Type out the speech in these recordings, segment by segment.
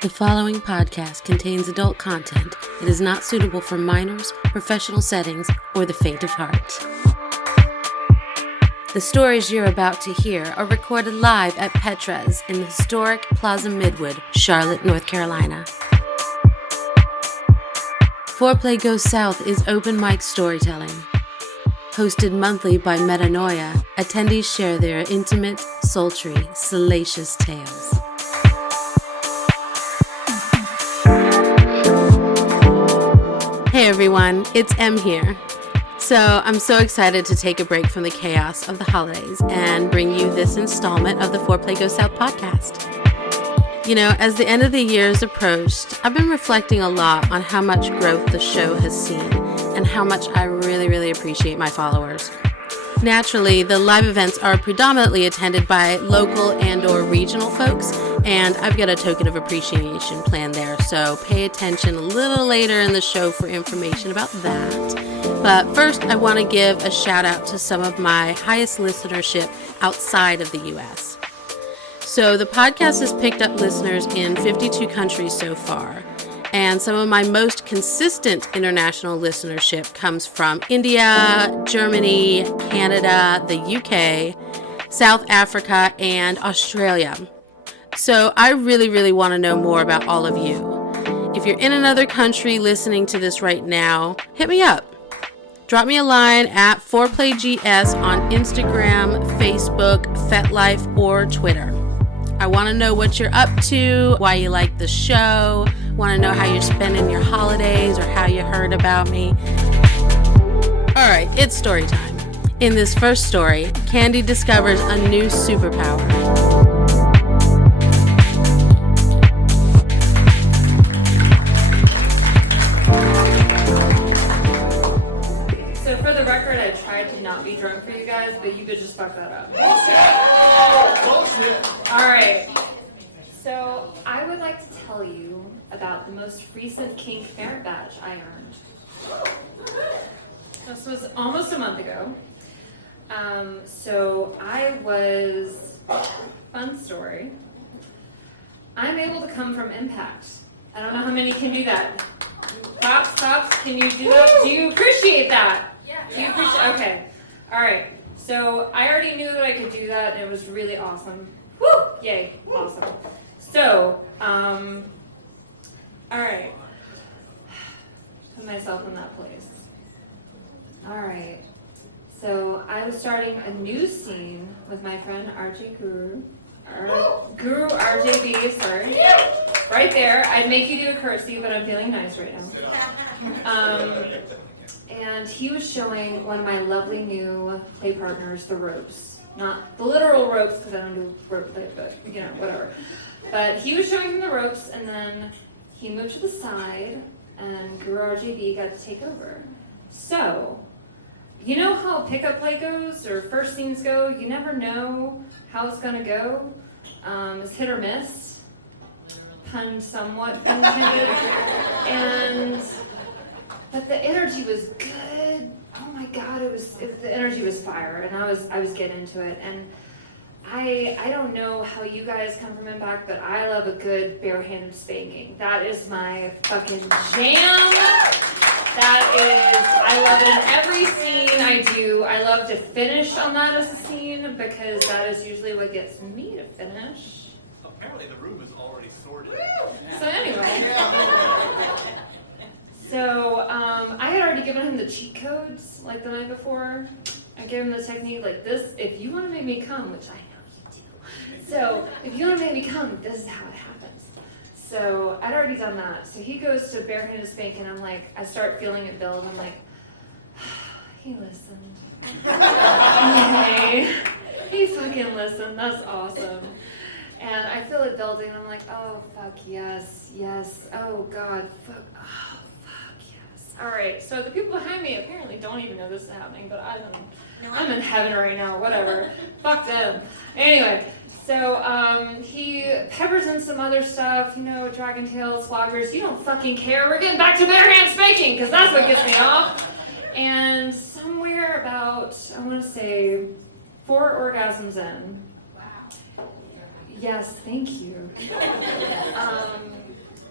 The following podcast contains adult content. It is not suitable for minors, professional settings, or the faint of heart. The stories you're about to hear are recorded live at Petra's in the historic Plaza Midwood, Charlotte, North Carolina. FOREPLAY Goes South is open mic storytelling. Hosted monthly by Metanoia, attendees share their intimate, sultry, salacious tales. Hey everyone, it's Em here. So I'm so excited to take a break from the chaos of the holidays and bring you this installment of the FOREPLAY Goes South podcast. You know, as the end of the year has approached, I've been reflecting a lot on how much growth the show has seen and how much I really appreciate my followers. Naturally, the live events are predominantly attended by local and or regional folks, and I've got a token of appreciation planned there, so pay attention a little later in the show for information about that. But first, I want to give a shout out to some of my highest listenership outside of the U.S. So the podcast has picked up listeners in 52 countries so far. And some of my most consistent international listenership comes from India, Germany, Canada, the UK, South Africa, and Australia. So I really want to know more about all of you. If you're in another country listening to this right now, hit me up. Drop me a line at FOREPLAYGS on Instagram, Facebook, FetLife, or Twitter. I want to know what you're up to, why you like the show, want to know how you're spending your holidays or how you heard about me. All right, it's story time. In this first story, Candy discovers a new superpower. So for the record, I tried to not be drunk for you guys, but you could just fuck that up. All right. So I would like to tell you about the most recent kink merit badge I earned. This was almost a month ago. Fun story. I'm able to come from impact. I don't know how many can do that. Claps, can you do that? Do you appreciate that? Yeah. Do you appreciate? Okay. All right. So I already knew that I could do that, and it was really awesome. Woo! Yay! Awesome. So, all right. Put myself in that place. All right. So I was starting a new scene with my friend Guru RJB, sorry. Right there. I'd make you do a curtsy, but I'm feeling nice right now. And he was showing one of my lovely new play partners the ropes. Not the literal ropes, because I don't do rope play, but, you know, whatever. But he was showing him the ropes, and then he moved to the side, and Guru RJB got to take over. So, you know how pickup play goes, or first scenes go? You never know how it's going to go. It's hit or miss. Pun somewhat intended. But the energy was good. Oh my God, the energy was fire, and I was getting into it. And I don't know how you guys come from impact, but I love a good barehanded spanking. That is my fucking jam. I love it in every scene I do. I love to finish on that as a scene, because that is usually what gets me to finish. Apparently the room is already sorted. So anyway. So I had already given him the cheat codes like the night before. I gave him the technique like this: if you want to make me come, which I know you do. So if you want to make me come, this is how it happens. So I'd already done that. So he goes to barehanded spank, and I'm like, I start feeling it build. I'm like, he listened. Yay. He fucking listened. That's awesome. And I feel it building, and I'm like, oh fuck yes. Oh God, fuck. Oh. All right, so the people behind me apparently don't even know this is happening, but I'm in heaven right now, whatever. Fuck them. Anyway, so he peppers in some other stuff, you know, dragon tails, floggers. You don't fucking care. We're getting back to barehand spanking, because that's what gets me off. And somewhere about, I want to say, 4 orgasms in. Wow. Yes, thank you.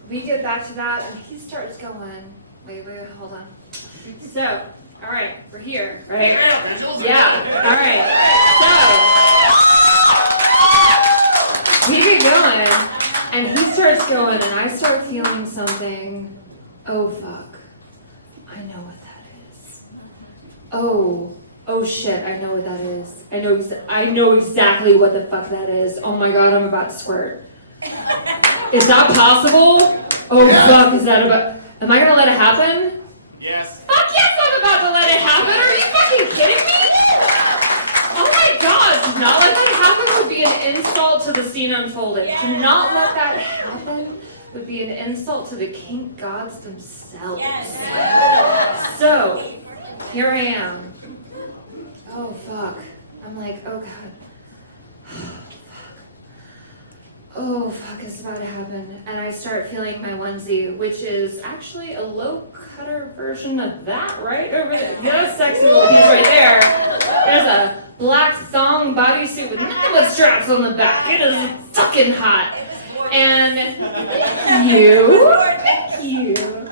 we get back to that, and he starts going, wait, hold on. So, all right, we're here, right? Yeah, all right. So, we get going, and he starts going, and I start feeling something. Oh, fuck. I know what that is. Oh shit, I know what that is. I know exactly what the fuck that is. Oh my god, I'm about to squirt. Is that possible? Oh fuck, is that about... Am I gonna let it happen? Yes. Fuck yes, I'm about to let it happen. Are you fucking kidding me? Oh my god, to not let that happen would be an insult to the scene unfolding. To not let that happen would be an insult to the kink gods themselves. So, here I am. Oh fuck. I'm like, oh god. Oh fuck, it's about to happen. And I start feeling my onesie, which is actually a low cutter version of that right over there. That sexy little piece right there. There's a black thong bodysuit with nothing but straps on the back. It is fucking hot. And thank you.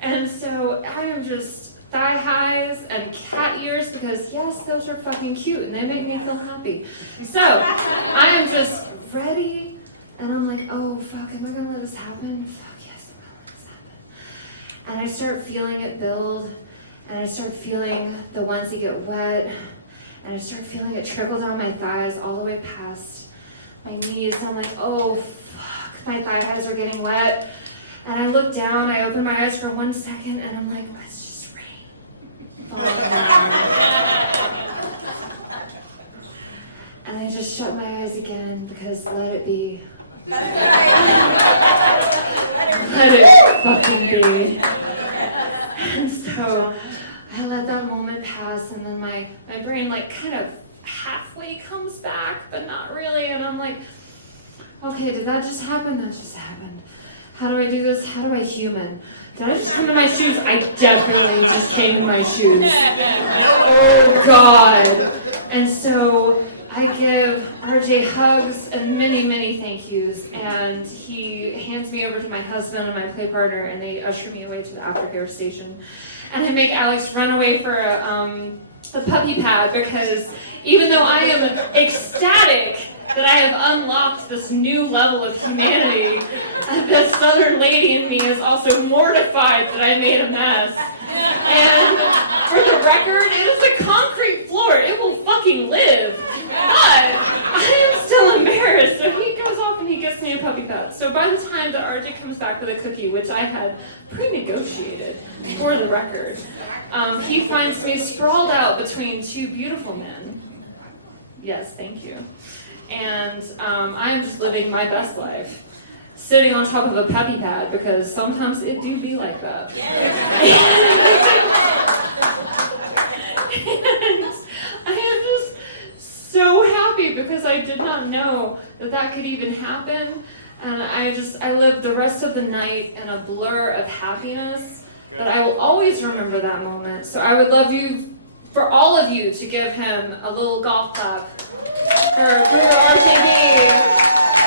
And so I am just thigh highs and cat ears because yes, those are fucking cute and they make me feel happy. So I am just ready. And I'm like, oh fuck, am I gonna let this happen? Fuck yes, I'm gonna let this happen. And I start feeling it build, and I start feeling the onesie get wet, and I start feeling it trickle down my thighs all the way past my knees. And I'm like, oh fuck, my thigh highs are getting wet. And I look down, I open my eyes for 1 second, and I'm like, let's just rain. Falling down. And I just shut my eyes again because let it be. Let it fucking be. And so I let that moment pass, and then my brain like kind of halfway comes back, but not really. And I'm like, okay, did that just happen? That just happened. How do I do this? How do I human? Did I just come to my shoes? I definitely just came to my shoes. Oh God. And so I give RJ hugs and many, many thank yous, and he hands me over to my husband and my play partner, and they usher me away to the aftercare station. And I make Alex run away for a puppy pad because even though I am ecstatic that I have unlocked this new level of humanity, the southern lady in me is also mortified that I made a mess. And for the record, it is a concrete floor. It will fucking live. But I am still embarrassed. So he goes off and he gets me a puppy pad. So by the time that RJ comes back with a cookie, which I had pre-negotiated for the record, he finds me sprawled out between two beautiful men. Yes, thank you. And I am just living my best life. Sitting on top of a puppy pad because sometimes it do be like that. And I am just so happy because I did not know that that could even happen. And I lived the rest of the night in a blur of happiness that I will always remember that moment. So I would love for all of you to give him a little golf clap for RTD.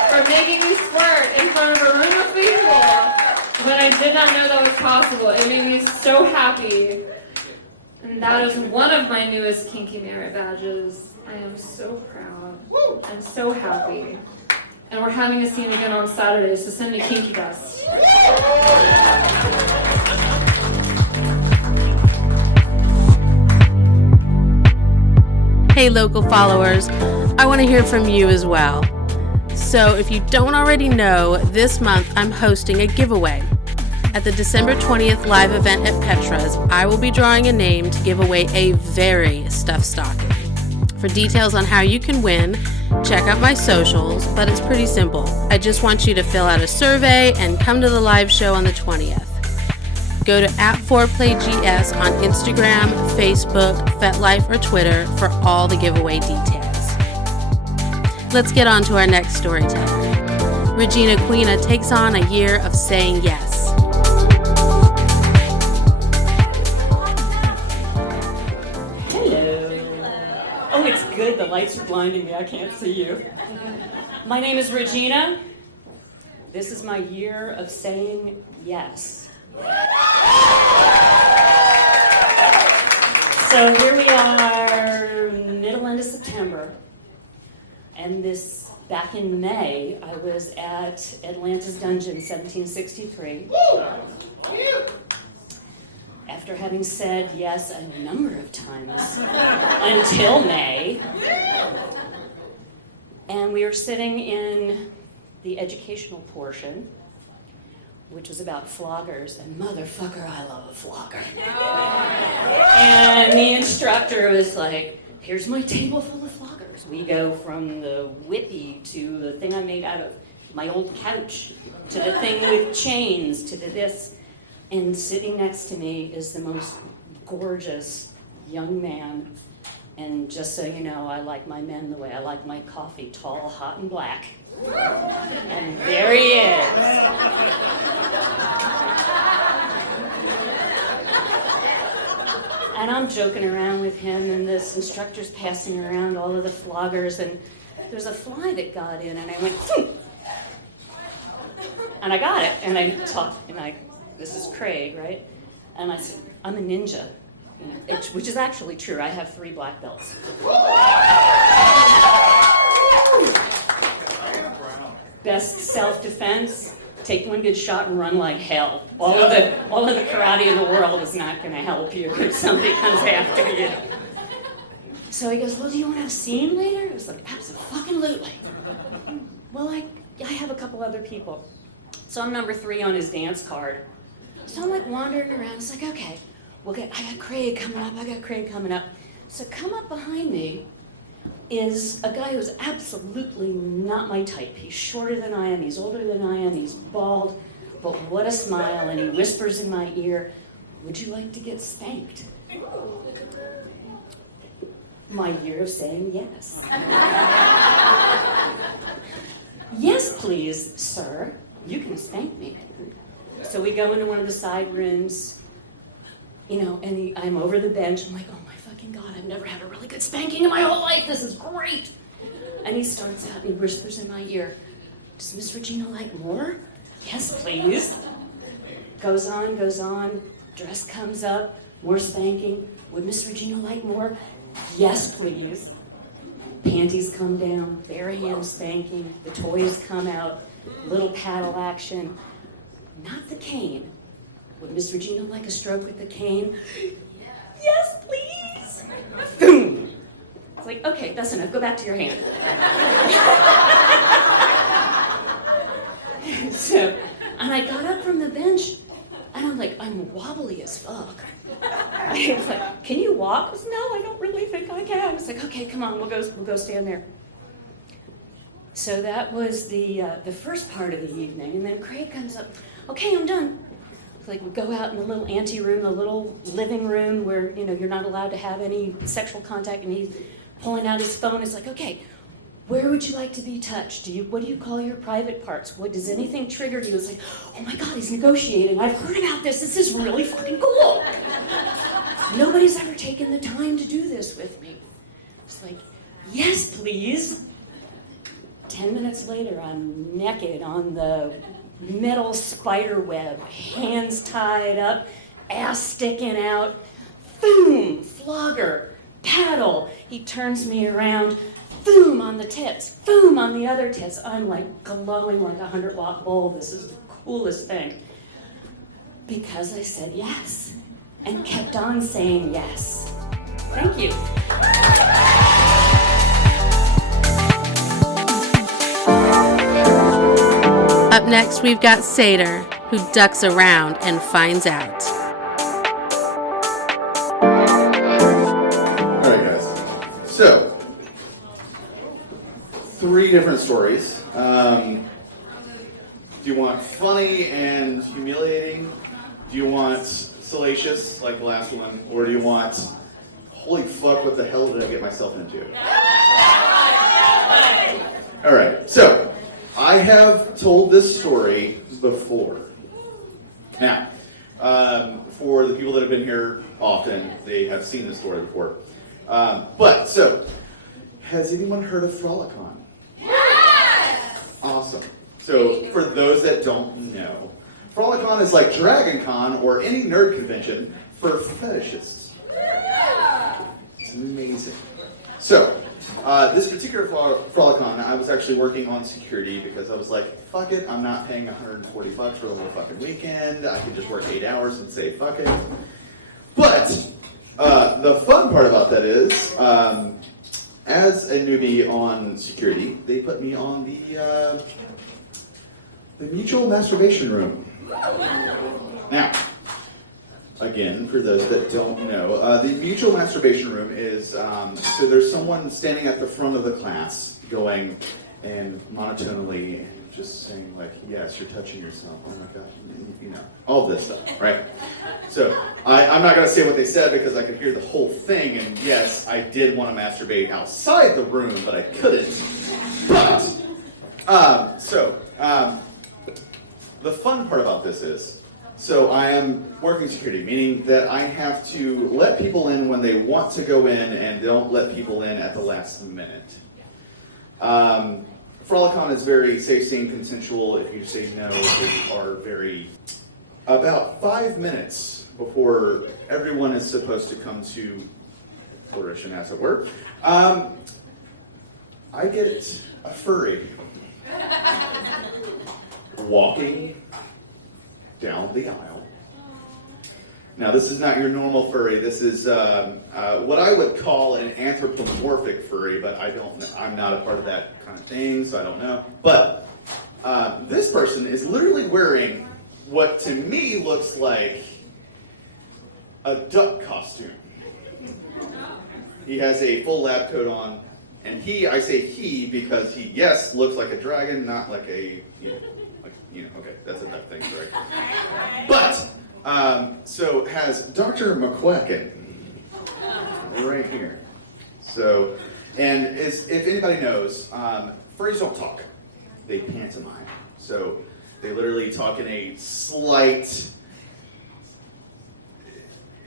For making me squirt in front of a room of people when I did not know that was possible. It made me so happy. And that is one of my newest Kinky Merit badges. I am so proud and so happy. And we're having a scene again on Saturday, so send me kinky dust. Hey local followers, I want to hear from you as well. So if you don't already know, this month I'm hosting a giveaway. At the December 20th live event at Petra's, I will be drawing a name to give away a very stuffed stocking. For details on how you can win, check out my socials, but it's pretty simple. I just want you to fill out a survey and come to the live show on the 20th. Go to @FOREPLAYGS on Instagram, Facebook, FetLife, or Twitter for all the giveaway details. Let's get on to our next storyteller. Regina Queena takes on a year of saying yes. Hello. Oh, it's good. The lights are blinding me. I can't see you. My name is Regina. This is my year of saying yes. So here we are, middle end of September, and back in May, I was at Atlanta's Dungeon, 1763. After having said yes a number of times until May, and we were sitting in the educational portion, which was about floggers, and motherfucker, I love a flogger. And the instructor was like, here's my table full of floggers. We go from the whippy to the thing I made out of my old couch, to the thing with chains, to this. And sitting next to me is the most gorgeous young man. And just so you know, I like my men the way I like my coffee, tall, hot, and black. And there he is. And I'm joking around with him, and this instructor's passing around all of the floggers, and there's a fly that got in, and I went, phoom! And I got it, and I talked, and this is Craig, right? And I said, I'm a ninja, which is actually true. I have 3 black belts. Best self-defense, take one good shot and run like hell. All of the karate in the world is not going to help you if somebody comes after you. So he goes, well, do you want to have a scene later? I was like, absolutely. Well, I have a couple other people. So I'm number 3 on his dance card. So I'm like wandering around. It's like, okay, I got Craig coming up. So come up behind me is a guy who's absolutely not my type. He's shorter than I am, he's older than I am, he's bald, but what a smile, and he whispers in my ear, would you like to get spanked? My year of saying yes. Yes, please, sir. You can spank me. So we go into one of the side rooms, and I'm over the bench. I'm like, oh my fucking God, I've never had a really good spanking in my whole life. This is great. And he starts out and he whispers in my ear, does Miss Regina like more? Yes, please. Goes on. Dress comes up, more spanking. Would Miss Regina like more? Yes, please. Panties come down, bare hand spanking. The toys come out, little paddle action. Not the cane. Would Miss Regina like a stroke with the cane? Yes, please. Boom. It's like, okay, that's enough. Go back to your hand. And I got up from the bench, and I'm wobbly as fuck. I was like, can you walk? I was, no, I don't really think I can. I was like, okay, come on, we'll go stand there. So that was the first part of the evening, and then Craig comes up. Okay, I'm done. Like we go out in the little ante room, the little living room where you're not allowed to have any sexual contact, and he's pulling out his phone. It's like, okay, where would you like to be touched? What do you call your private parts? What does anything trigger you? It's like, oh my God, he's negotiating. I've heard about this. This is really fucking cool. Nobody's ever taken the time to do this with me. It's like, yes, please. 10 minutes later, I'm naked on the metal spider web, hands tied up, ass sticking out. Boom, flogger, paddle. He turns me around. Boom on the tits. Boom on the other tits. I'm like glowing like a 100-watt bulb. This is the coolest thing. Because I said yes and kept on saying yes. Thank you. Up next, we've got Satyr, who ducks around and finds out. All right, guys. So, 3 different stories. Do you want funny and humiliating? Do you want salacious, like the last one? Or do you want, holy fuck, what the hell did I get myself into? All right, so I have told this story before. Now, for the people that have been here often, they have seen this story before. So, has anyone heard of Frolicon? Yes! Awesome. So for those that don't know, FrolicCon is like Dragon Con or any nerd convention for fetishists. It's amazing. So, this particular FrolicCon, I was actually working on security because I was like, fuck it, I'm not paying $140 for the whole fucking weekend. I can just work 8 hours and say fuck it. But the fun part about that is, as a newbie on security, they put me on the mutual masturbation room. Now, again, for those that don't know, the mutual masturbation room is, so there's someone standing at the front of the class going and monotonely and just saying like, yes, you're touching yourself, oh my god, you know, all this stuff, right? So, I'm not going to say what they said because I could hear the whole thing, and yes, I did want to masturbate outside the room, but I couldn't. But, the fun part about this is, so I am working security, meaning that I have to let people in when they want to go in and don't let people in at the last minute. FrolicCon is very safe, sane, consensual. If you say no, they are very... About 5 minutes before everyone is supposed to come to fruition, as it were, I get a furry walking down the aisle. Now, this is not your normal furry. This is what I would call an anthropomorphic furry, but I'm not a part of that kind of thing, so I don't know. But this person is literally wearing what to me looks like a duck costume. He has a full lab coat on, and I say he because he, yes, looks like a dragon, not like a, okay, that's a duck thing, right? But, so has Dr. McQuacken right here. So, and if anybody knows, furries don't talk, they pantomime. So, they literally talk in a slight,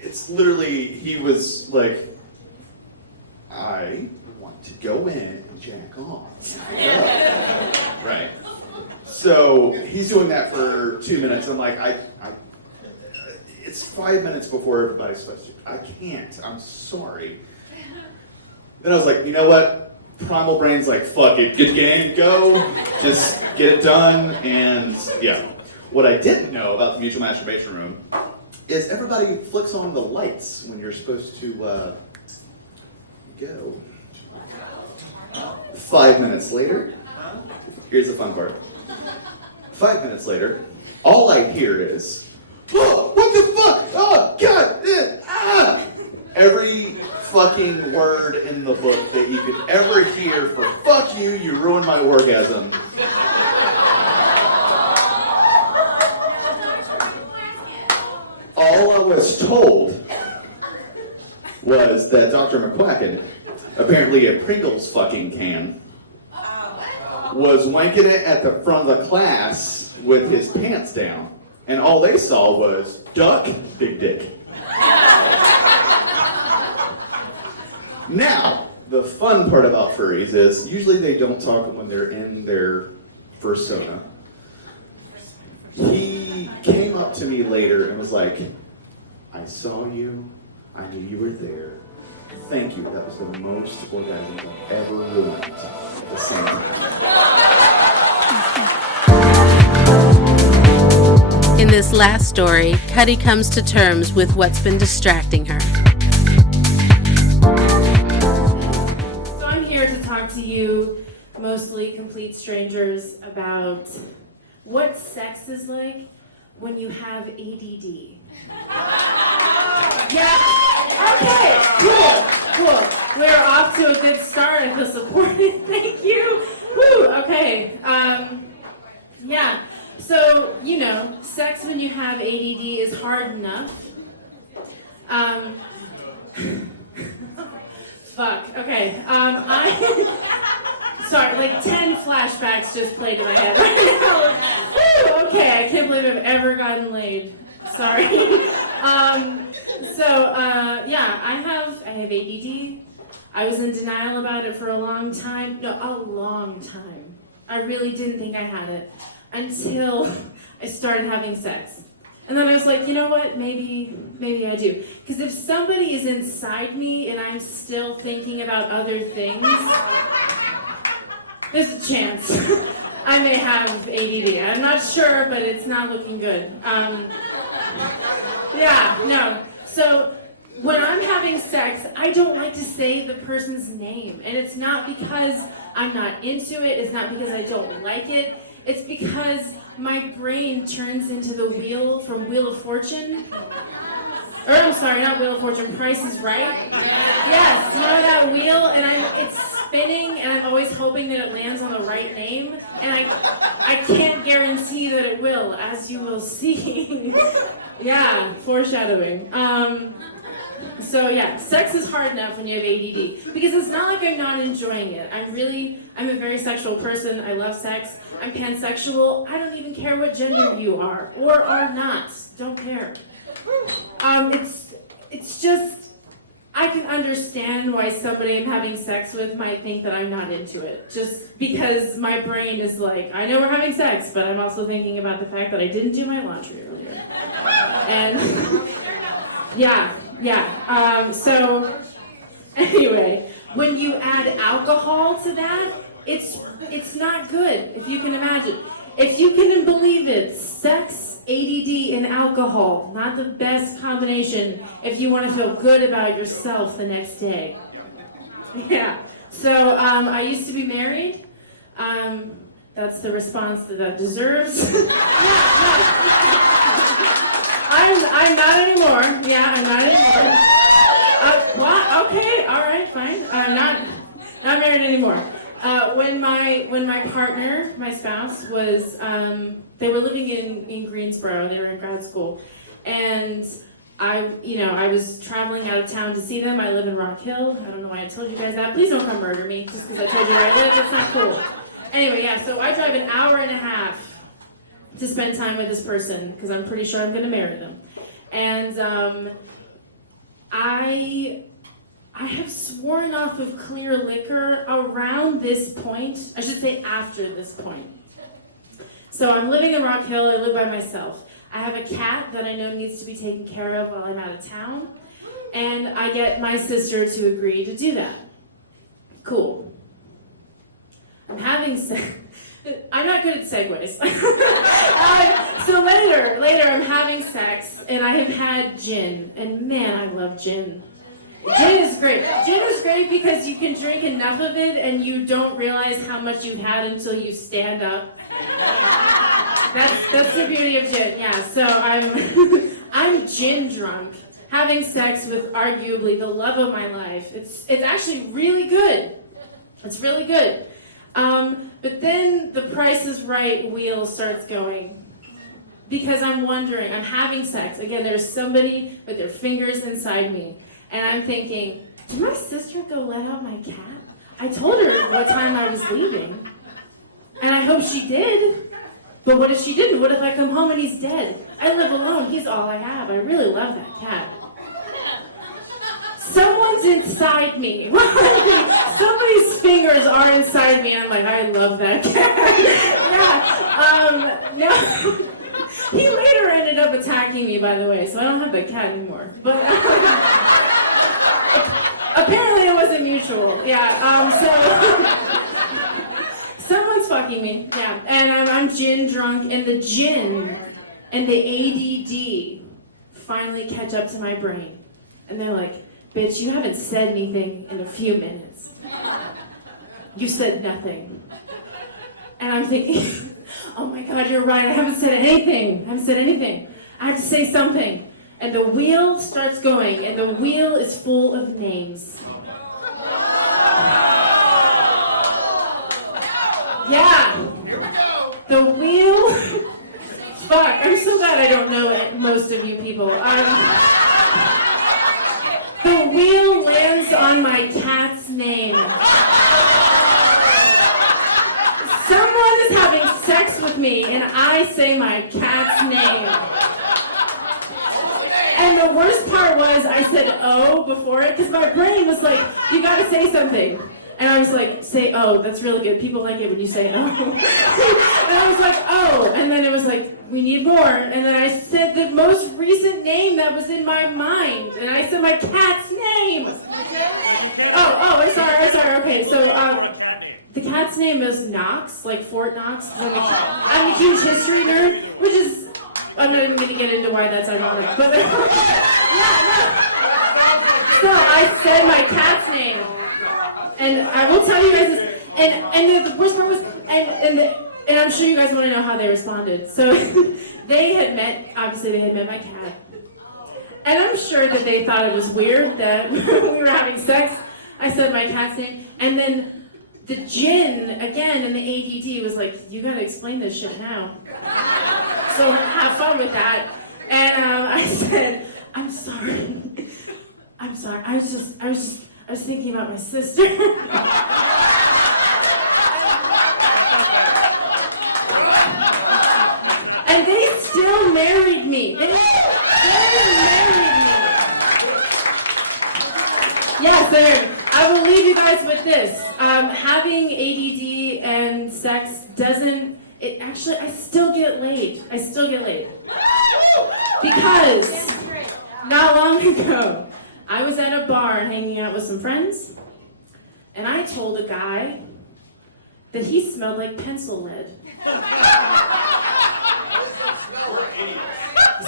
it's literally, he was like, I want to go in and jack off. Right. So he's doing that for 2 minutes. I'm like, it's 5 minutes before everybody's supposed to. I can't. I'm sorry. Then I was like, you know what? Primal brain's like, fuck it, get game, go, just get it done, and yeah. What I didn't know about the mutual masturbation room is everybody flicks on the lights when you're supposed to go. 5 minutes later, here's the fun part. 5 minutes later, all I hear is, oh, what the fuck? Oh, God! Ah! Every fucking word in the book that you could ever hear for fuck you, you ruined my orgasm. All I was told was that Dr. McQuacken, apparently a Pringles fucking can, was wanking it at the front of the class with his pants down. And all they saw was, duck, big dick. Now, the fun part about furries is, usually they don't talk when they're in their persona. He came up to me later and was like, I saw you, I knew you were there. Thank you, that was the most orgasms I've ever ruined at the same time. In this last story, Cutti comes to terms with what's been distracting her. So I'm here to talk to you, mostly complete strangers, about what sex is like when you have ADD. Yeah? Okay, cool. We're off to a good start. I feel supported. Thank you. Woo, okay. Yeah. So, sex when you have ADD is hard enough. Fuck. Okay. Sorry, like 10 flashbacks just played in my head right now. Woo, okay, I can't believe I've ever gotten laid. Sorry. Yeah, I have ADD. I was in denial about it for a long time. No, a long time. I really didn't think I had it until I started having sex. And then I was like, you know what, maybe I do. Because if somebody is inside me and I'm still thinking about other things, there's a chance I may have ADD. I'm not sure, but it's not looking good. So when I'm having sex, I don't like to say the person's name. And it's not because I'm not into it. It's not because I don't like it. It's because my brain turns into the wheel from Wheel of Fortune. Or I'm sorry, not Wheel of Fortune, Price is Right. Yes, you know that wheel? And it's spinning, and I'm always hoping that it lands on the right name. And I can't guarantee that it will, as you will see. Yeah, foreshadowing. So yeah, sex is hard enough when you have ADD, because it's not like I'm not enjoying it. I'm a very sexual person. I love sex. I'm pansexual. I don't even care what gender you are or are not. Don't care. It's just, I can understand why somebody I'm having sex with might think that I'm not into it. Just because my brain is like, I know we're having sex, but I'm also thinking about the fact that I didn't do my laundry earlier. And yeah. So anyway, when you add alcohol to that, it's not good, if you can imagine. If you can believe it, sex, ADD, and alcohol, not the best combination if you want to feel good about yourself the next day. Yeah. So I used to be married. That's the response that deserves. I'm not anymore. Yeah, I'm not anymore. What? Okay, all right, fine. I'm not married anymore. When my partner, my spouse, was, they were living in Greensboro. They were in grad school, and I was traveling out of town to see them. I live in Rock Hill. I don't know why I told you guys that. Please don't come murder me just because I told you where I live. That's not cool. Anyway, yeah. So I drive an hour and a half to spend time with this person because I'm pretty sure I'm going to marry them. And I have sworn off of clear liquor around this point. I should say after this point. So I'm living in Rock Hill. I live by myself. I have a cat that I know needs to be taken care of while I'm out of town. And I get my sister to agree to do that. Cool. I'm having sex. I'm not good at segues. So later I'm having sex, and I have had gin, and man, I love gin. Gin is great. Gin is great because you can drink enough of it, and you don't realize how much you've had until you stand up. That's the beauty of gin. Yeah. So I'm gin drunk, having sex with arguably the love of my life. It's actually really good. It's really good. But then the Price is Right wheel starts going. Because I'm wondering, I'm having sex. Again, there's somebody with their fingers inside me. And I'm thinking, did my sister go let out my cat? I told her what time I was leaving. And I hope she did. But what if she didn't? What if I come home and he's dead? I live alone. He's all I have. I really love that cat. Someone's inside me. Somebody's fingers are inside me. I'm like, I love that cat. Yeah. No. He later ended up attacking me, by the way, so I don't have that cat anymore. But apparently it wasn't mutual. Yeah. So someone's fucking me. Yeah. And I'm gin drunk, and the gin and the ADD finally catch up to my brain, and they're like, bitch, you haven't said anything in a few minutes. You said nothing. And I'm thinking, oh my God, you're right. I haven't said anything. I have to say something. And the wheel starts going, and the wheel is full of names. Yeah. The wheel. Fuck, I'm so glad I don't know most of you people. The wheel lands on my cat's name. Someone is having sex with me, and I say my cat's name. And the worst part was I said "oh" before it, because my brain was like, you gotta say something. And I was like, say oh, that's really good. People like it when you say oh. And I was like, oh. And then it was like, we need more. And then I said the most recent name that was in my mind. And I said my cat's name. Oh, I'm sorry. Okay, so the cat's name is Knox, like Fort Knox. I'm a huge history nerd, which is, I'm not even going to get into why that's ironic. But so I said my cat's name. And I will tell you guys this, and the worst part was, and I'm sure you guys want to know how they responded. So they had met my cat. And I'm sure that they thought it was weird that we were having sex. I said my cat's name. And then the djinn, again, in the ADD was like, you gotta explain this shit now. So have fun with that. And I said, I'm sorry. I was thinking about my sister. And they still married me. They married me. Yes, I will leave you guys with this. Having ADD and sex I still get laid. Because not long ago, I was at a bar hanging out with some friends, and I told a guy that he smelled like pencil lead. He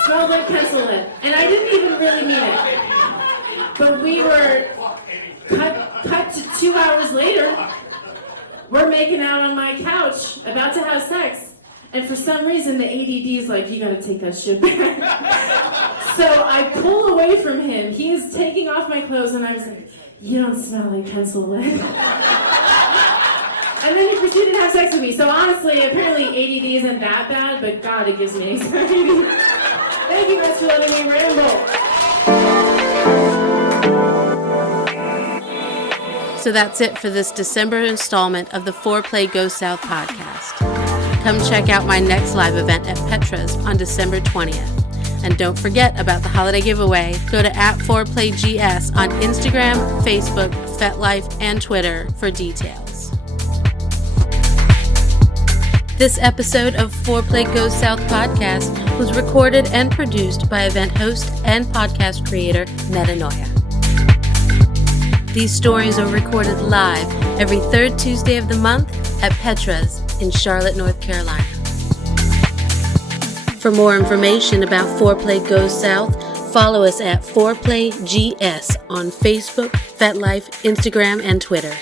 smelled like pencil lead. And I didn't even really mean it. But we were cut to 2 hours later. We're making out on my couch, about to have sex. And for some reason, the ADD is like, you gotta take that shit back. So I pull away from him. He is taking off my clothes, and I was like, you don't smell like pencil lead. And then he proceeded to have sex with me. So honestly, apparently ADD isn't that bad, but God, it gives me anxiety. Thank you guys for letting me ramble. So that's it for this December installment of the FOREPLAY Go South podcast. Come check out my next live event at Petra's on December 20th. And don't forget about the holiday giveaway. Go to @FOREPLAYGS on Instagram, Facebook, FetLife, and Twitter for details. This episode of FOREPLAY Go South podcast was recorded and produced by event host and podcast creator Metanoia. These stories are recorded live every third Tuesday of the month at Petra's in Charlotte, North Carolina. For more information about FOREPLAY Go South, follow us at FOREPLAYGS on Facebook, FetLife, Instagram, and Twitter.